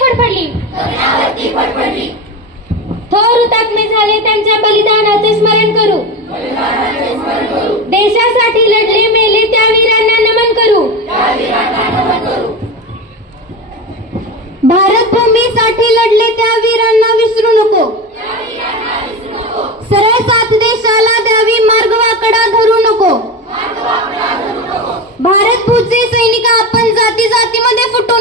फडफडली थोर हुतात्मे झाले त्यांच्या बलिदानाचे स्मरण करू. देशासाठी लढले मेले त्या वीरांना नमन करू. भारत भूमीसाठी लढले त्या वीरांना विसरू नको. सरळ साथ देशाला द्यावी मार्ग वाकडा धरू नको. भारत भूचे सैनिक आपण जाती जातीमध्ये फुटू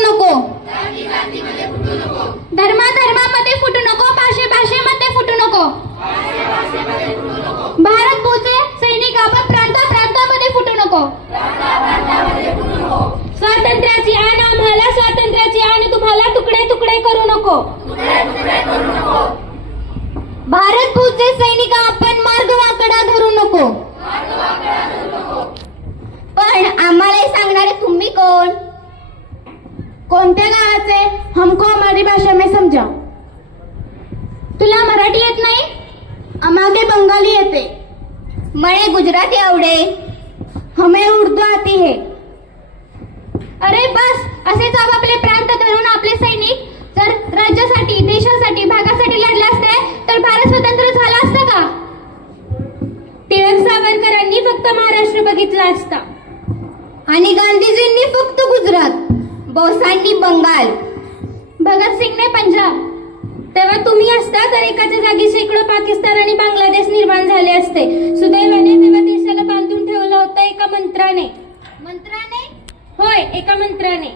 धर्मा धर्मामध्ये फुटू नको भाषे भाषेमध्ये फुटू नको. भारत भूचे सैनिक आपण प्रांत प्रांतामध्ये फुटू नको. स्वातंत्र्याची आणि आम्हाला स्वातंत्र्याची आणि तुम्हाला तुकडे तुकडे करू नको. भारत भूचे सैनिक आपण मार्ग वाकडा धरू नको. पण आम्हाला सांगणारे तुम्ही कोण? कोणत्या गावाचे हमको हमारी भाषा में समजा तुला मराठी येत नाही? आम्हागे बंगाली येते. मळे गुजराती आवडे हमे उर्दू आती है. अरे बस असेच आपापले प्रांत धरून आपले सैनिक जर राज्यासाठी देशासाठी भागासाठी लढले असते तर भारत स्वतंत्र झाला असता का? टिळक सावरकरांनी फक्त महाराष्ट्र बघितला असता. आणि गांधीजींनी फक्त गुजरात. बोसांनी बंगाल. भगतसिंगने पंजाब. तेव्हा तुम्ही असता तर एकाच्या जागी शेकडो पाकिस्तान आणि बांगलादेश निर्माण झाले असते. सुदैवाने तेव्हा देशाला बांधून ठेवलं होतं एका मंत्राने. मंत्राने? होय एका मंत्राने.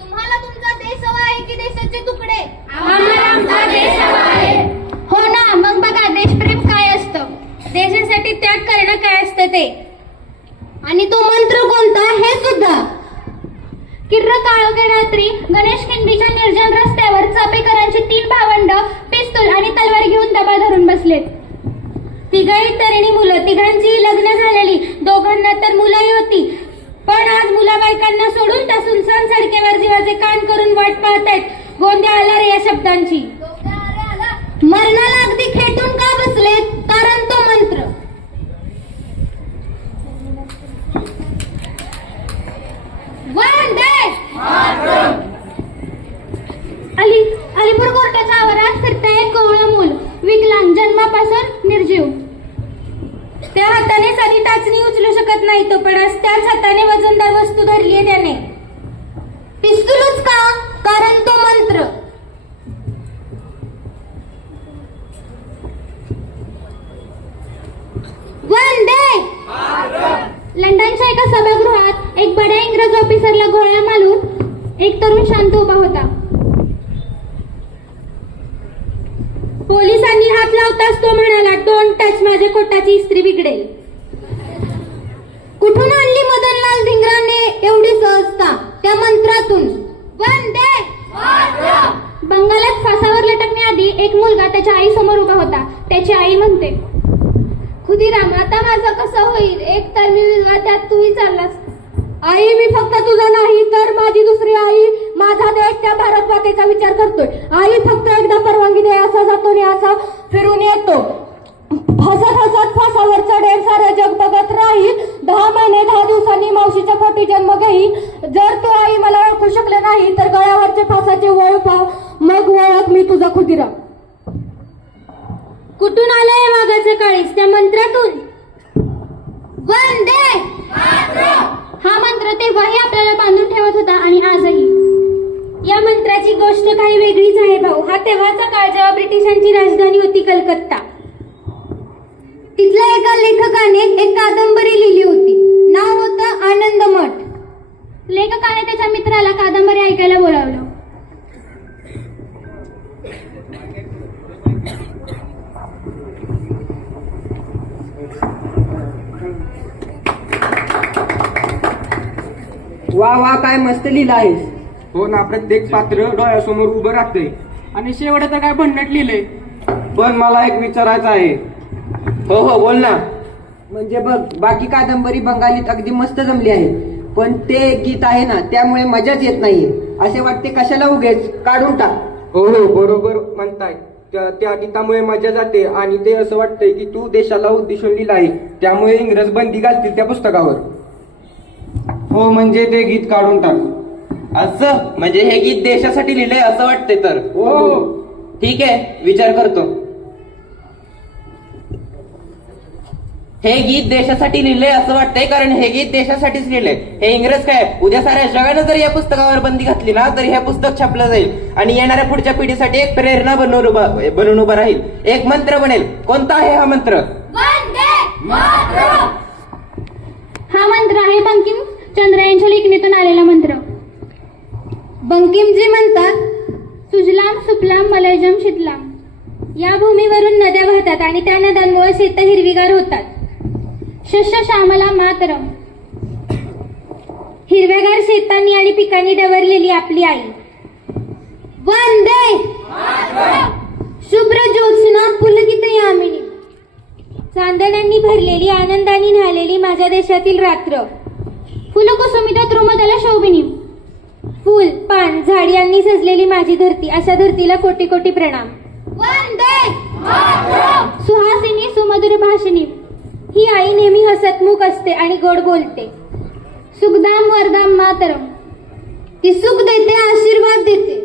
तुम्हाला तुमचा देश हवा आहे की देशाचे तुकडे? आम्हाला आमचा देश हवा आहे. हो ना मग बघा देशप्रेम काय असतं? देशासाठी त्याग करणं काय असतं ते? आणि तो मंत्र कोणता हे सुद्धा किर्र काळोखे रात्री गणेश किंडीच्या निर्जन रस्त्यावर चापेकरांची तीन भावंड पिस्तूल आणि तलवार घेऊन दबा धरून बसलेत. तिघही तरुणी मुलं तिघांची लग्न झालेली. दोघांना तर मुलंही होती. पण आज मुला बायकांना सोडून त्या सुनसान सडकेवर जीवाचे कान करून वाट पाहतायत गोंद्या आला रे या शब्दांची. मरणाला अगदी खेटून का बसले कारण तो मंत्र. वंदे जन्मापासून निर्जीव. त्या हाताने साधी टाचणी उचलू शकत नाही तो पण आज त्याच हाताने वजनदार वस्तू धरली आहे त्याने. पिस्तूलच का? कारण तो मंत्र. वंदे! लंडनच्या एका सभागृहात एक बड्या इंग्रज ऑफिसरला गोळ्या मारून एक तरुण शांत उभा होता. कोटाची इस्त्री बिघडेल. कुठून आणली मदनलाल धिंगराने एवढी सहजता? त्या मंत्रातून. वंदे बंगालात फासावर लटकण्याआधी एक मुलगा त्याच्या आई समोर उभा होता. त्याची आई म्हणते खुदीराम आता माझं कसं होईल? एक तर मी विधवा त्यात तूही चाललास. आई मी फक्त तुझा नाही तर माझी दुसरी आई माझा देश त्या भारत मातेचा विचार करतोय. आई फक्त एकदा परवानगी दे असा जातो आणि असा फिरून येतो. चढेल सारं जग बघत राहील. दहा महिने दहा दिवसांनी मावशीच्या पोटी जन्म घेईल. जर तू आई मला ओळखू शकले नाही तर गळ्यावरचे फासाचे वळ पाव मग ओळख मी तुझा खुदिराम. कुठून आलंय वाघाचं काळीस? त्या मंत्रातून? वंदे! हा मंत्र तेव्हाही आपल्याला बांधून ठेवत होता आणि आजही. या मंत्राची गोष्ट काही वेगळीच आहे भाऊ. हा तेव्हाचा काळ जेव्हा ब्रिटिशांची राजधानी होती कलकत्ता. तिथल्या एका लेखकाने एक कादंबरी लिहिली होती. नाव होतं आनंद मठ. लेखकाने त्याच्या मित्राला कादंबरी ऐकायला बोलावलं. वा वा काय मस्त लिहिलं आहेस हो ना प्रत्येक पात्र डोळ्यासमोर उभं राहतंय. आणि शेवटाचं काय भन्नट लिहिलंय? पण मला एक विचारायचं आहे. हो हो बोल ना. म्हणजे बघ बाकी कादंबरी बंगालीत अगदी मस्त जमली आहे पण ते गीत आहे ना त्यामुळे मजाच येत नाहीये. असे वाटते कशाला उगेच? काढून टाक. हो हो बरोबर म्हणताय. त्या त्या गीतामुळे मजा जाते आणि ते असं वाटतंय की तू देशाला उद्देशून लिहिलं आहे त्यामुळे इंग्रज बंदी घालतील त्या पुस्तकावर. हो म्हणजे ते गीत काढून टाक. असं? म्हणजे हे गीत देशासाठी लिहिलंय असं वाटतंय तर? हो. ठीक आहे विचार करतो. हे गीत देशासाठी लिहिलंय असं वाटतंय कारण हे गीत देशासाठीच लिहिलंय हे इंग्रज काय? उद्या साऱ्या जगानं जर या पुस्तकावर बंदी घातली ना तर हे पुस्तक छापलं जाईल. आणि येणाऱ्या पुढच्या पिढीसाठी एक प्रेरणा बनवून उभा बनून उभा राहील. एक मंत्र बनेल. कोणता आहे हा मंत्र? हा मंत्र आहे बंकिम चंद्र यांच्या लेखणीतून आलेला मंत्र. बंकिमजी म्हणतात सुजलाम सुफलाम मलयजम शीतलाम. या भूमीवरून नद्या वाहतात आणि त्या नद्यांमुळे शेत हिरवीगार होतात. शस्य श्यामला मातरम हिरव्यागार शेतांनी आणि पिकांनी डवरलेली आपली आई. वंदे! शुभ्र ज्योत्स्ना पुलकित यामिनी. चांदण्यांनी भरलेली आनंदाने न्हालेली माझ्या देशातील रात्र. फुलकुसुमित द्रुमदला शोभिनी. फुल पान झाड यांनी सजलेली माझी धरती अशा धरतीला कोटी कोटी प्रणाम. सुहासिनी सुमधुर भाषिणी ही आई नेहमी हसतमुख असते आणि गोड बोलते. सुखदाम वरदाम मातरम. ती सुख देते आशीर्वाद देते.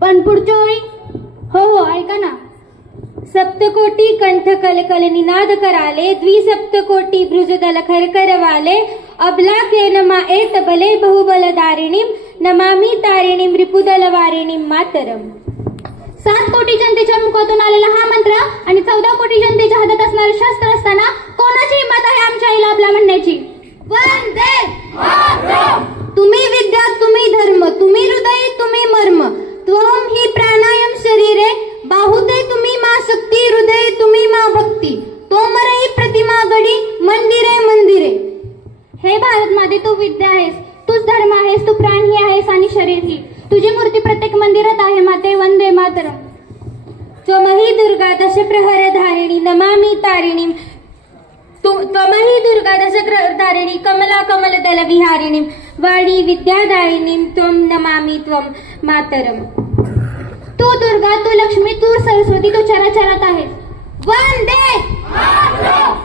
पण पुढच्या ओळी हो हो ऐका ना. सप्तकोटी कंठ कल कल निनाद कराले द्विसप्तकोटी भ्रुजदल खरकरवाले अबला के नमा एत बले बहुबल दारिणीम नमामी तारिणीम रिपुदल वारिणीम मातरम. सात कोटी जनतेच्या मुखातून आलेला हा मंत्र आणि चौदा कोटी जनतेच्या हातात असणारे शस्त्र असताना कोणाची हिंमत आहे आमच्या आईला आपला म्हणण्याची? तुम्ही विद्या तुम्ही धर्म तुम्ही हृदय तुम्ही मर्म. त्वम ही प्राणायाम शरीरे बाहुते तुम्ही मा शक्ती हृदय तुम्ही मा भक्ती. तोमरही प्रतिमा गडी मंदिरे मंदिरे. हे भारत माते तू विद्या आहेस तूच धर्म आहेस तू प्राण ही आहेस आणि शरीर ही. तुझी मूर्ती प्रत्येक मंदिरात आहे माते. वंदे मातरम. त्वमही दुर्गा दश प्रहर धारिणी नमामि तारिणी. त्वमही दुर्गा दश तारिणी कमला कमल दल विहारिणी. वाणी विद्यादायिनी त्वम नमामि त्वम मातरम. तू दुर्गा तू लक्ष्मी तू सरस्वती तू चराचरात आहे. वंदे!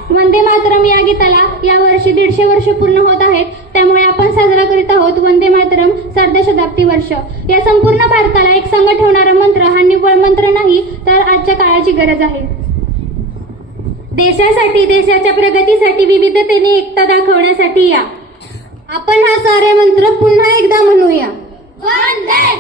वंदे मातरम या गीताला या वर्षी दीडशे वर्ष पूर्ण होत आहेत. त्यामुळे आपण साजरा करीत आहोत वंदे मातरम सार्ध शताब्दी वर्ष. या संपूर्ण भारताला एक संघ ठेवणारा मंत्र हा निव्वळ मंत्र नाही तर आजच्या काळाची गरज आहे. देशासाठी देशाच्या प्रगतीसाठी विविधतेने एकता दाखवण्यासाठी या. आपण हा सारे मंत्र पुन्हा एकदा म्हणूया. वंदे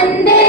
मातरम वंदे मातरम वंदे